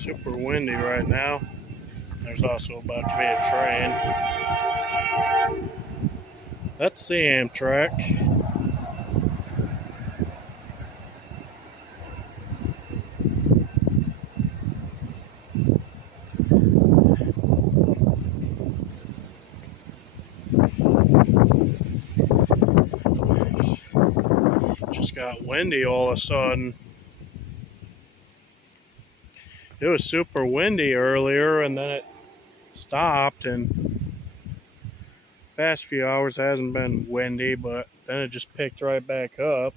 Super windy right now. There's also about to be a train. That's the Amtrak. Just got windy all of a sudden. It was super windy earlier and then it stopped, and past few hours hasn't been windy, but then it just picked right back up.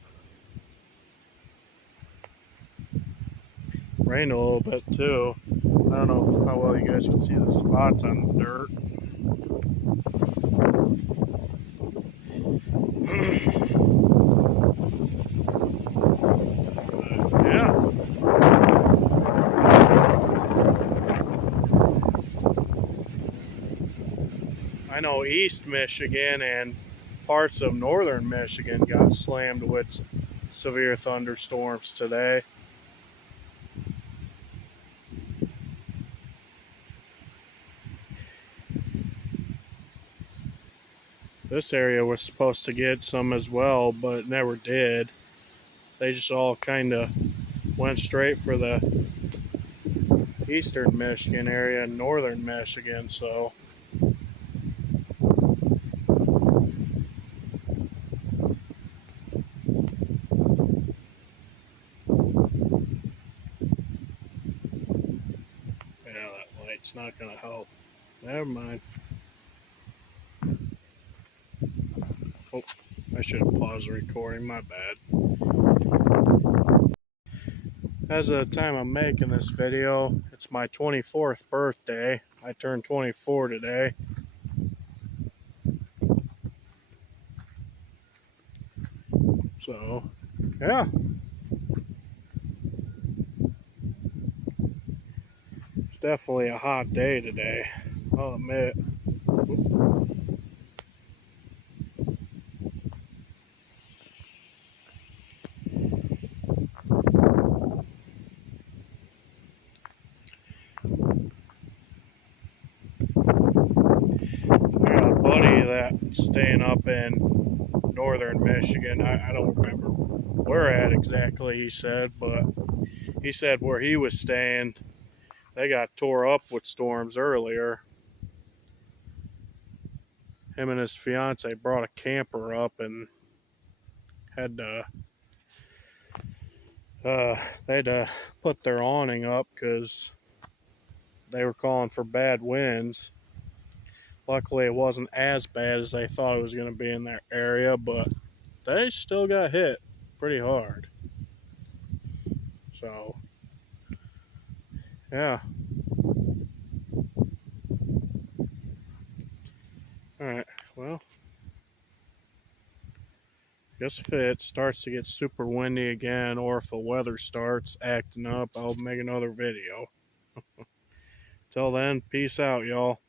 Rained a little bit too. I don't know how well you guys can see the spots on the dirt. Yeah. I know East Michigan and parts of northern Michigan got slammed with severe thunderstorms today. This area was supposed to get some as well, but it never did. They just all kind of went straight for the eastern Michigan area and northern Michigan, so yeah, that light's not going to help. Never mind. Oh, I should have paused the recording, my bad. As of the time I'm making this video, it's my 24th birthday. I turned 24 today. So, yeah. It's definitely a hot day today, I'll admit. I got a buddy that's staying up in northern Michigan. I don't remember where at exactly he said, but he said where he was staying, they got tore up with storms earlier. Him and his fiance brought a camper up and had to they had to put their awning up because they were calling for bad winds. Luckily, it wasn't as bad as they thought it was going to be in their area, but they still got hit pretty hard. So, yeah. Alright, well, guess if it starts to get super windy again, or if the weather starts acting up, I'll make another video. Till then, peace out, y'all.